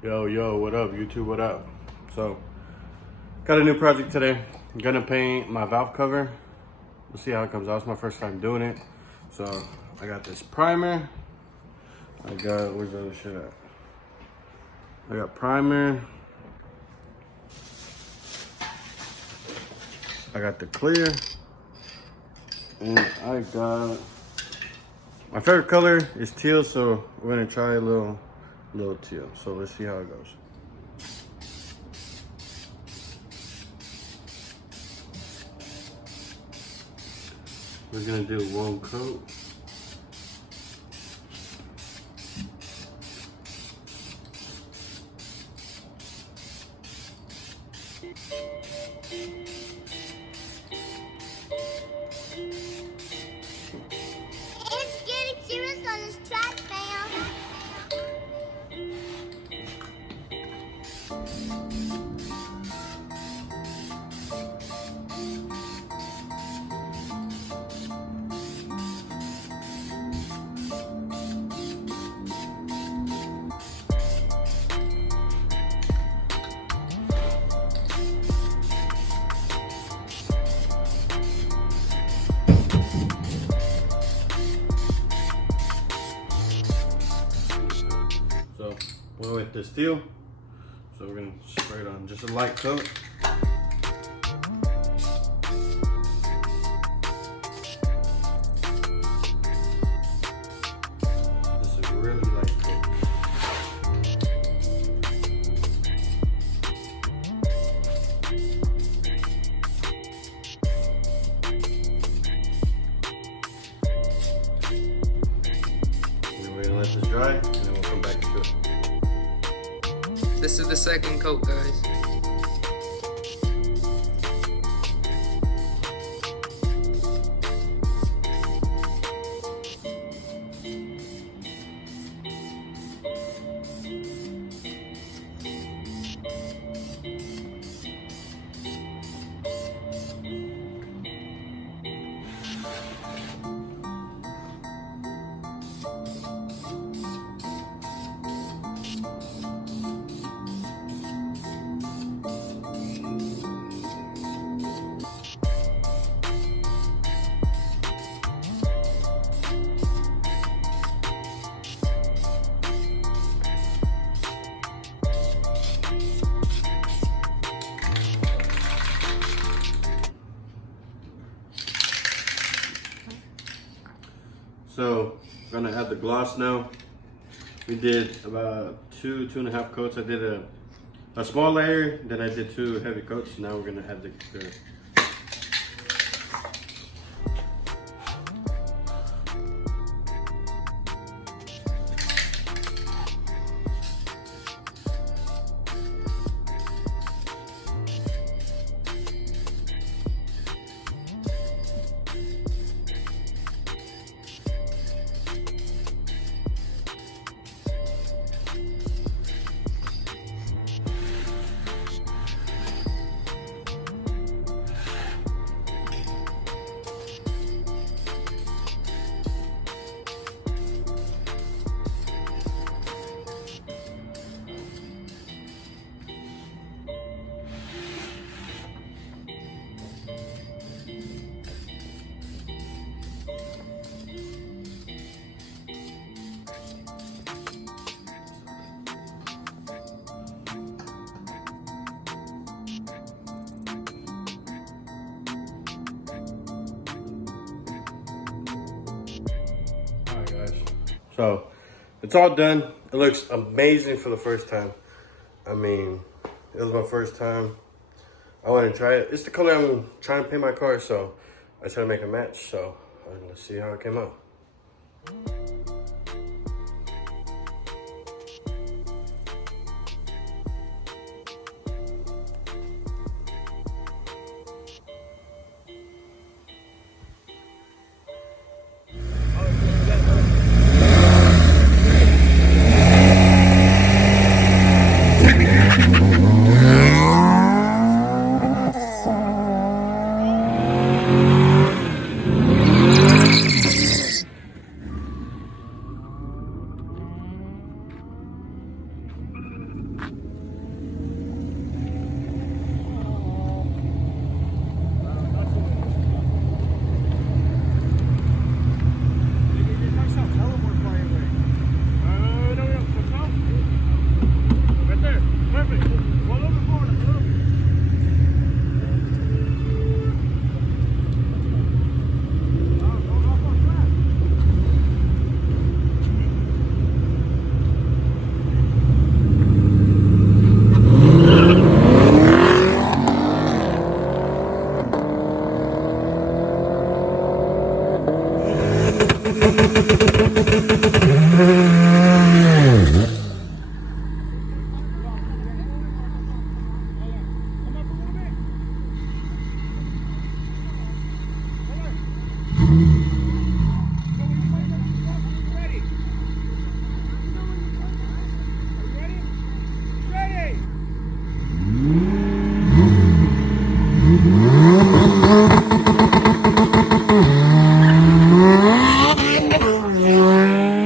Yo, what up, YouTube? What up? So, got a new project today. I'm gonna paint my valve cover. We'll see how it comes out. It's my first time doing it. So, I got this primer. Where's the other shit at? I got primer. I got the clear. And I got, my favorite color is teal, so we're gonna try a little teal. So let's see how it goes. We're gonna do one coat. It's getting serious on this track, fam. So we're with the steel. So we're gonna spray it on just a light coat. Just a really light coat. And we're gonna let this dry, and then we'll come back to it. This is the second coat, guys. So I'm gonna add the gloss now. We did about two and a half coats. I did a small layer, then I did 2 heavy coats. Now we're gonna add the Alright guys, so it's all done. It looks amazing for the first time. I mean, it was my first time. I want to try it. It's the color I'm trying to paint my car, so I try to make a match. So let's see how it came out. Bye.